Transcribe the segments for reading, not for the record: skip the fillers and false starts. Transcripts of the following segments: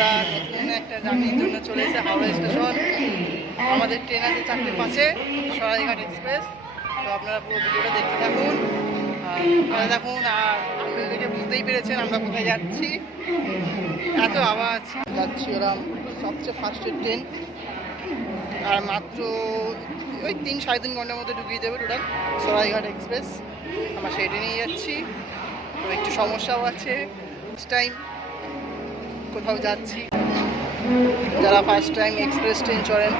আমরা নতুন একটা জার্নির জন্য চলে এসেছি হাওড়া স্টেশন। আমাদের ট্রেন আছে 4:05 সরাইঘাট এক্সপ্রেস। তো আপনারা পুরো ভিডিওটা দেখতে থাকুন, দেখুন। আর আপনি দেখে বুঝতেই পেরেছেন আমরা কোথায় যাচ্ছি। এত আওয়াজ যাচ্ছি, ওরা সবচেয়ে ফার্স্টের ট্রেন। আর মাত্র ওই 3-3.5 ঘন্টার মধ্যে ঢুকিয়ে দেবে টোটাল সরাইঘাট এক্সপ্রেস। আমরা সেই ট্রেনেই যাচ্ছি। তো একটু সমস্যাও আছে, ফার্স্ট টাইম কোথাও যাচ্ছি। যারা ফার্স্ট টাইম এক্সপ্রেস ট্রেন চড়েন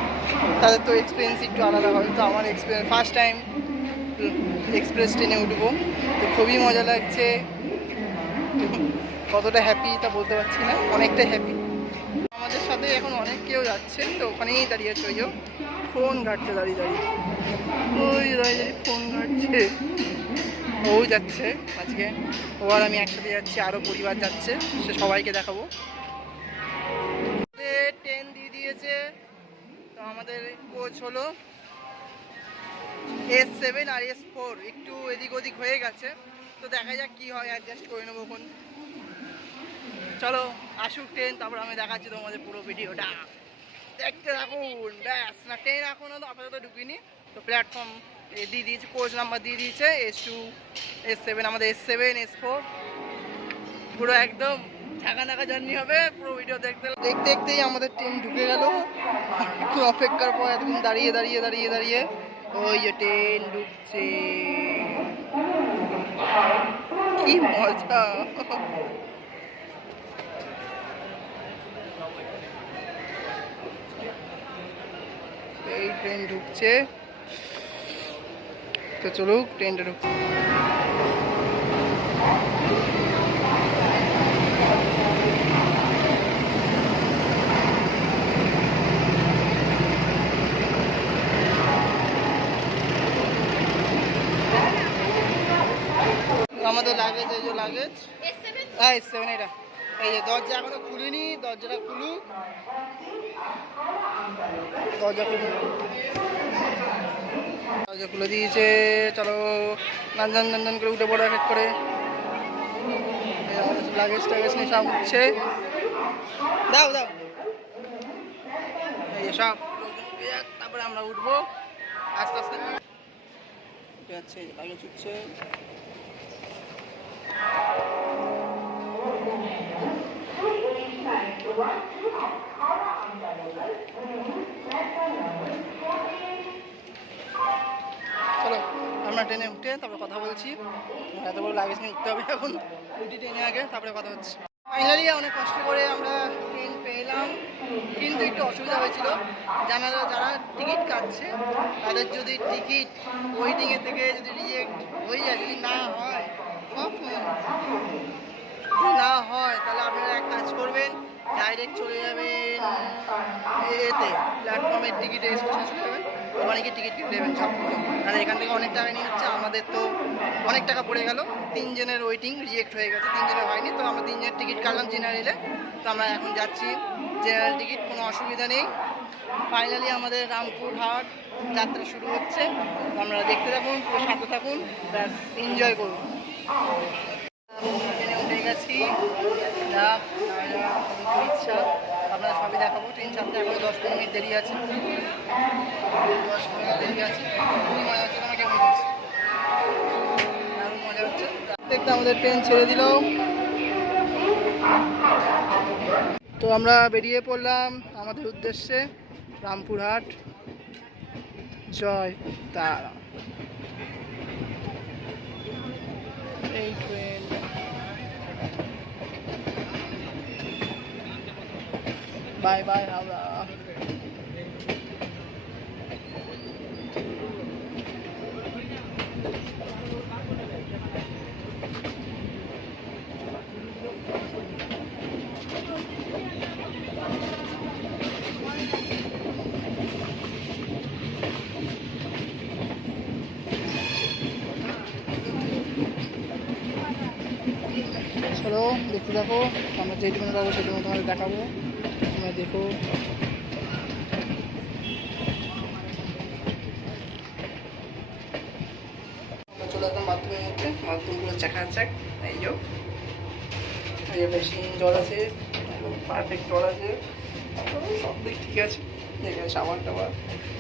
তাদের তো এক্সপিরিয়েন্স একটু আলাদা হয়। তো আমার এক্সপিরিয়েন্স ফার্স্ট টাইম এক্সপ্রেস ট্রেনে উঠবো, তো খুবই মজা লাগছে। কতটা হ্যাপি তা বলতে পারছি না, অনেকটা হ্যাপি। আমাদের সাথে এখন অনেক কেউ যাচ্ছে, তো ওখানেই দাঁড়িয়ে আছে। ওই ফোন ঘাটছে দাঁড়িয়ে দাঁড়িয়ে, ওই দাঁড়িয়ে ফোন ঘাটছে। ও যাচ্ছে আজকে, ও আর আমি একসাথে যাচ্ছি, আরও পরিবার যাচ্ছে, সে সবাইকে দেখাবো। ট্রেন দিয়ে দিয়েছে, তো আমাদের কোচ হলো S7 আর S4। একটু এদিক ওদিক হয়ে গেছে, তো দেখা যাক কি হয়, অ্যাডজাস্ট করে নেবো এখন। চলো আসুক ট্রেন, তারপর আমি দেখাচ্ছি তোমাদের পুরো ভিডিওটা দেখতে থাকুন। ব্যাস না, ট্রেন এখনও তো আপাতত ঢুকিনি। তো প্ল্যাটফর্ম দিয়ে দিয়েছে, কোচ নাম্বার দিয়ে দিয়েছে S2 S7, আমাদের S7 S4। পুরো একদম ঢাকা ঢাকা জার্নি হবে। পুরো ভিডিও দেখতে দেখতেই আমাদের ট্রেন ঢুকে গেল। একটু অপেক্ষার পর এতদিন দাঁড়িয়ে দাঁড়িয়ে দাঁড়িয়ে দাঁড়িয়ে ওই যে ট্রেন ঢুকছে, কি মজা। এই ট্রেন ঢুকছে, তো চলুক, ট্রেনটা ঢুকছে। আমাদের লাগেজ, এই যে লাগেজ, হ্যাঁ S7 এটা। এই যে দরজা এখনো খুলিনি, দরজাটা খুলুক, দরজা খুলুক। দরজা খুলে দিয়েছে, চলো নান নান করে উঠে পড়ো এক এক করে। লাগেজ টাগেজ নিয়ে সব উঠছে, দাও দাও এই সব। তারপরে আমরা উঠবো আস্তে আস্তে। উঠে যাচ্ছে, লাগেজ উঠছে। চলো আমরা ট্রেনে উঠে তারপরে কথা বলছি। এত বড় লাগেজ নিয়ে উঠতে হবে এখন, উঠি ট্রেনে আগে, তারপরে কথা হচ্ছে। ফাইনালি অনেক কষ্ট করে আমরা ট্রেন পেলাম, কিন্তু একটু অসুবিধা হয়েছিল। যারা টিকিট কাটছে তাদের যদি টিকিট ওয়েটিংয়ে থেকে যদি রিজেক্ট হয়ে যায়, যদি না হয় তাহলে আপনারা এক কাজ করবেন, ডাইরেক্ট চলে যাবেন এতে প্ল্যাটফর্মের টিকিট রেজিস্ট্রেশন চলে যাবেন, ওখানে গিয়ে টিকিট কেটে দেবেন সব করে। আর এখান থেকে অনেক টাকা নিয়ে নিচ্ছে, আমাদের তো অনেক টাকা পড়ে গেল। 3 জনের ওয়েটিং রিজেক্ট হয়ে গেছে, 3 জনের হয়নি। তো আমরা 3 জনের টিকিট কাটলাম জেনারেলে। তো আমরা এখন যাচ্ছি জেনারেল টিকিট, কোনো অসুবিধা নেই। ফাইনালি আমাদের রামপুরহাট যাত্রা শুরু হচ্ছে। তো আমরা দেখতে থাকুন, পুরো সাথে থাকুন, ব্যাস এনজয় করুন। ট্রেনে উঠে গেছি, ইচ্ছা আপনারা সবই দেখাবো। ট্রেন ছাড়তে এখনো 10-15 মিনিট দেরি আছে, 10 মিনিট দেরি আছে। খুবই মজা হচ্ছে, আমার কেমন হচ্ছে, দারুণ মজা হচ্ছে। দেখতে আমাদের ট্রেন ছেড়ে দিল, তো আমরা বেরিয়ে পড়লাম আমাদের উদ্দেশ্যে রামপুরহাট। জয় তারা। এই ট্রেন বাই বাই হাওড়া। চলো দেখতে থাকো, আমরা যেটুকু পাবো সেটুকু তোমাদের দেখাবো, তোমরা দেখো। চলে আসলাম বাথরুমের মধ্যে, বাথরুমগুলো চাকাচাক। এই যে বেশি জল আছে, পারফেক্ট করা আছে, সব দিক ঠিক আছে। এখানে সাবান টাবার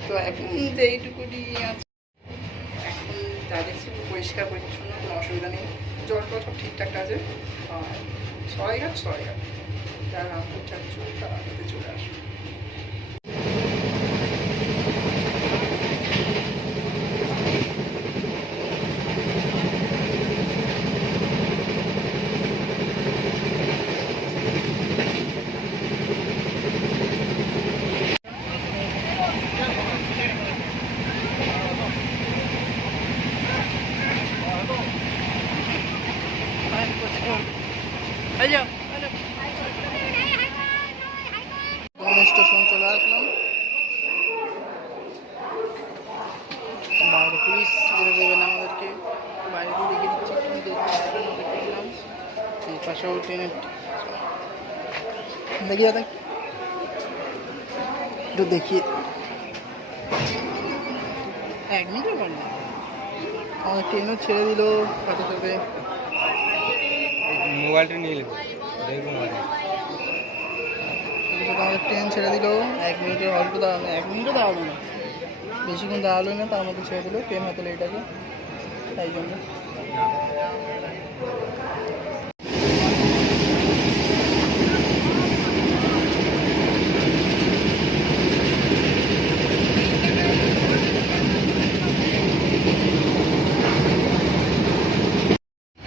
তো এখন যে এইটুকুনি আছে, এখন যা দেখছি পরিষ্কার পরিচ্ছন্ন, কোনো অসুবিধা নেই, জল টল সব ঠিকঠাক আছে। আর সরাইঘাট যারা রামপুর চাচ্ছ তারা চলে আসবে। স্টেশন চলে আসলাম, বাইরে পুলিশ যেতে দেবে না আমাদেরকে, বাইরে রেখে দিচ্ছে। দেখলাম এই পাশেও ট্রেনের দেখি দাদা একটু দেখিয়ে 1 মিনিটের পর না আমাদের ট্রেনও ছেড়ে দিল সাথে সাথে। মোবাইলটা নিয়ে নেবো, দেখবো আমাদের ট্রেন ছেড়ে দিল। 1 মিনিটের অল্প দাঁড়ানো, 1 মিনিটও দাঁড়ালো না, বেশিক্ষণ দাঁড়ালো না, তার মধ্যে ছেড়ে দিল। ট্রেন হয়তো লেট আছে তাই জন্য।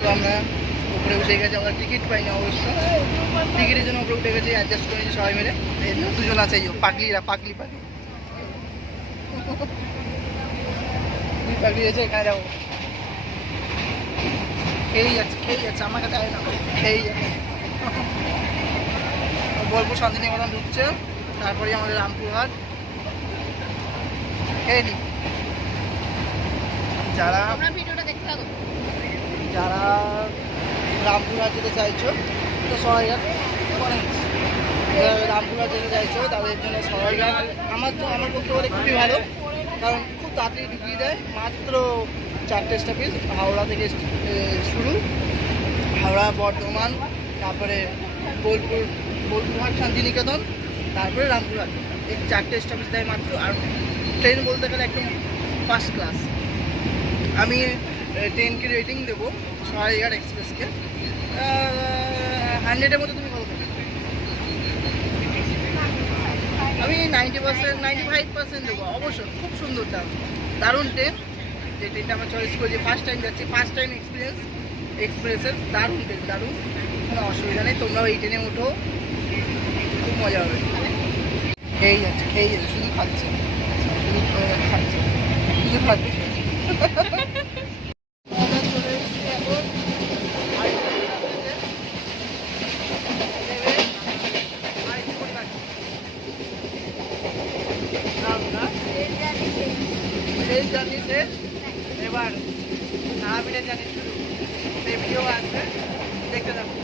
তো আমরা উপরে উঠে গেছি, আমরা টিকিট পাইনি অবশ্য, টিকিটের জন্য উপরে উঠে গেছি, অ্যাডজাস্ট করেছি সবাই মিলে। এই দুজন আছে, এই পাগলিরা, পাগলি পাগলি আছে। এখানে যাবো, খেয়েই যাচ্ছে আমার কাছে, না খেয়েই যাচ্ছে। বোলপুর শান্তিনিকেতন ঢুকছে, তারপরে আমাদের রামপুরহাট। খেয়ে নি যারা ভিডিওটা দেখতে থাকো, যারা রামপুরহাট যেতে চাইছো তো সরাইঘাট, রামপুরহাট যেতে চাইছো তাদের জন্য সরাইঘাট আমার পক্ষে বলে খুবই ভালো, কারণ খুব তাড়াতাড়ি ঢুকিয়ে দেয়। মাত্র 4টে স্টপেজ, হাওড়া থেকে শুরু, হাওড়া, বর্ধমান, তারপরে বোলপুরহাট, শান্তিনিকেতন, তারপরে রামপুরহাট। এই 4টে স্টপেজ দেয় মাত্র। আর ট্রেন বলতে গেলে একদম ফার্স্ট ক্লাস। আমি ট্রেনকে রেটিং দেবো সরাইঘাট এক্সপ্রেসকে 100-এর মধ্যে। তুমি কত দেবে? আমি 90%, 95% দেবো অবশ্যই। খুব সুন্দর, দারুণ ট্রেন। যে ট্রেনটা আমার চয়েস করেছি, ফার্স্ট টাইম যাচ্ছি, ফার্স্ট টাইম এক্সপ্রেসের দারুণ ট্রেন, দারুণ, কোনো অসুবিধা নেই। তোমরাও এই ট্রেনে ওঠো, খুব মজা হবে। খেয়েই যাচ্ছে শুধু খাচ্ছে। এবার সারাবিনের জানি শুরু, ভিডিও আসবে, দেখতে থাকুন।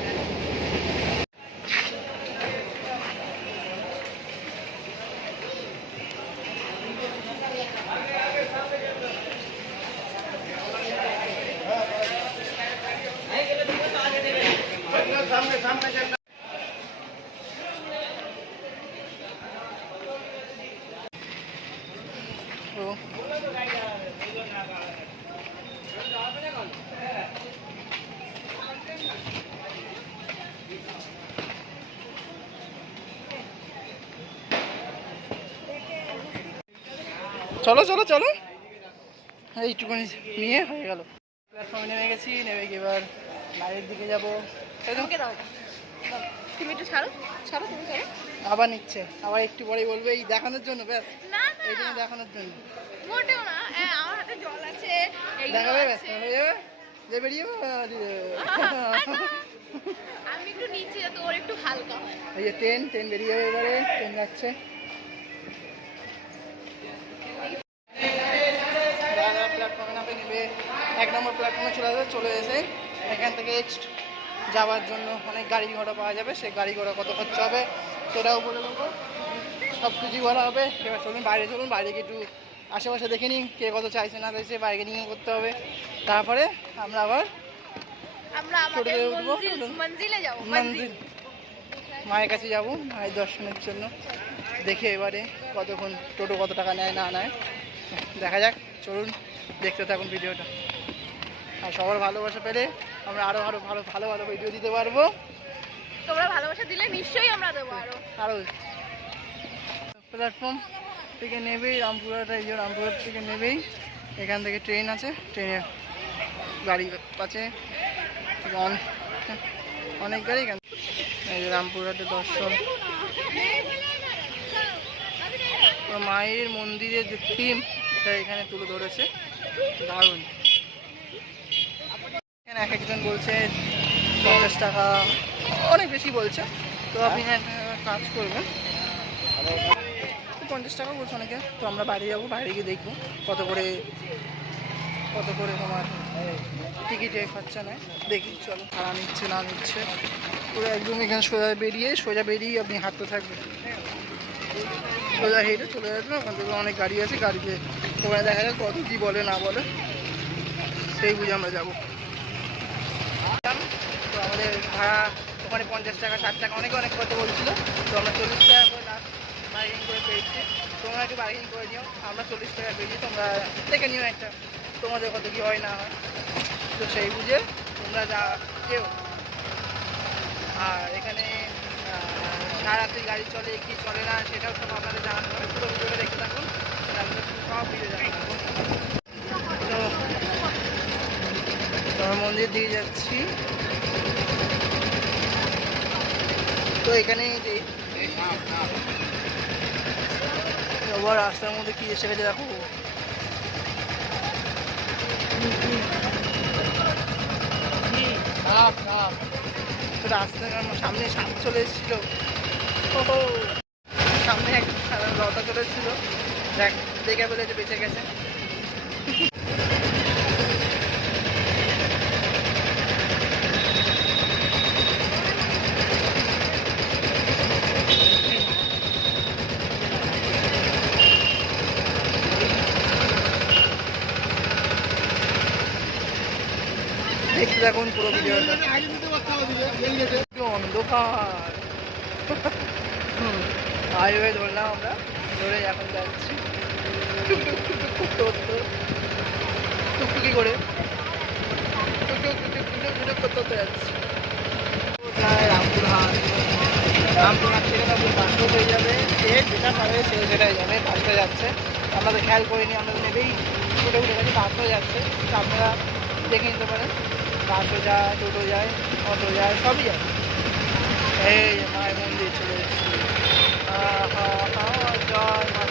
চলো চলো চলো, এইটুকুনি নিয়ে হয়ে গেল। প্ল্যাটফর্মে নেমে গেছি, নেমে এবার বাইরের দিকে যাবো। তুমি একটু ছাড়ো, তুমি ছাড়ো। আবার নিচ্ছে, আবার একটু পরেই বলবে এই দেখানোর জন্য, ব্যাস এই জন্য দেখানোর জন্য। মোটেও না, আমার হাতে জল আছে, দেখাবে, ব্যাস হয়ে যাবে, যে বেরিয়ে আমি একটু নিচে, তো ওর একটু হালকা। এই যে ট্রেন বেরিয়ে যাবে, এবারে ট্রেন যাচ্ছে। প্ল্যাটফর্মে নেবে 1 নম্বর প্ল্যাটফর্মে চলে এসে এখান থেকে যাওয়ার জন্য অনেক গাড়ি ঘোড়া পাওয়া যাবে। সেই গাড়ি ঘোড়া কত খরচা হবে সেটাও বলে দেবো, সব কিছু বলা হবে। এবার চলুন বাইরে গিয়ে একটু আশেপাশে দেখে নিই, কে কত চাইছে না চাইছে, বার্গেনিং করতে হবে। তারপরে আমরা আবার মায়ের কাছে যাব মায়ের দর্শনের জন্য। দেখে এবারে কতক্ষণ টোটো কত টাকা নেয় না নেয় দেখা যাক। চলুন দেখতে থাকুন ভিডিওটা। আর সবার ভালোবাসা পেলে আমরা আরও আরও ভালো ভালো ভালো ভিডিও দিতে পারবো। তোমরা ভালোবাসা দিলে নিশ্চয়ই আমরা দেবো আরো। আরও প্ল্যাটফর্ম থেকে নেবেই রামপুরহাট, এই যে রামপুরহাট থেকে নেবেই এখান থেকে ট্রেন আছে, ট্রেনে গাড়ি আছে অনেক গাড়ি। এখান এই যে রামপুরহাটের দর্শন, মায়ের মন্দিরের যে থিম সেটা এখানে তুলে ধরেছে, দারুণ। এখানে এক একজন বলছে 50 টাকা, অনেক বেশি বলছে। তো আপনি একটা কাজ করবেন, 50 টাকা বলছে অনেকে। তো আমরা বাইরে যাবো, বাইরে গিয়ে দেখবো কত করে তোমার টিকিটে খরচা নেয়। দেখি চলো ভাড়া নিচ্ছে না নিচ্ছে। পুরো একদম এখানে সোজা বেরিয়ে আপনি হাঁটতে থাকবেন, সোজা হেঁটে চলে যাবেন। ওখান থেকে অনেক গাড়ি আছে, গাড়িতে ওখানে দেখা যাক কত কী বলে না বলে, সেই বুঝে আমরা যাবো। তো আমাদের ভাড়া ওখানে 50 টাকা 60 টাকা অনেক কত বলছিল। তো আমরা 40 টাকা করে লাস্ট বার্গেনিং করে পেয়েছি। তোমরা একটু বার্গেনিং করে নিও, আমরা 40 টাকা পেয়েছি, তোমরা দেখে নিও একটা তোমাদের কত কী হয় না হয়। তো সেই বুঝে তোমরা যেও। আর এখানে সারারাত্রি গাড়ি চলে কি চলে না সেটাও সব আপনাদের জানাতে হবে। পুরো ভিডিওটা দেখতে থাকুন, সব ভিডিও জানাতে থাকুন। তো আমরা মন্দির দিকে যাচ্ছি। তো এখানে আবার রাস্তার মধ্যে কি এসে গেছে দেখো। তো রাস্তার সামনে সাপ চলে এসেছিল, সামনে একটা লতা চলে এসেছিল, দেখে বলে যে বেঁচে গেছে। দেখতে দেখুন পুরো ভিডিওটা। অন্ধকার হাইওয়ে ধরলাম আমরা, ধরে এখন যাচ্ছি টুকটুকি করে করতে যাচ্ছি রামপুরহাট থেকে তারপর বাসও হয়ে যাবে। সে যেটা পাবে সে যেটাই যাবে, বাসটা যাচ্ছে। আমরা তো খেয়াল করিনি, আমরা তো নেবেই উঠে গেছি, বাস হয়ে যাচ্ছে। তো আপনারা দেখে নিতে পারেন, বাসও যায়, টোটো যায়, অটো যায়, সবই যায়। এই মায়ের মন্দির চলে এসেছি। জয় মা।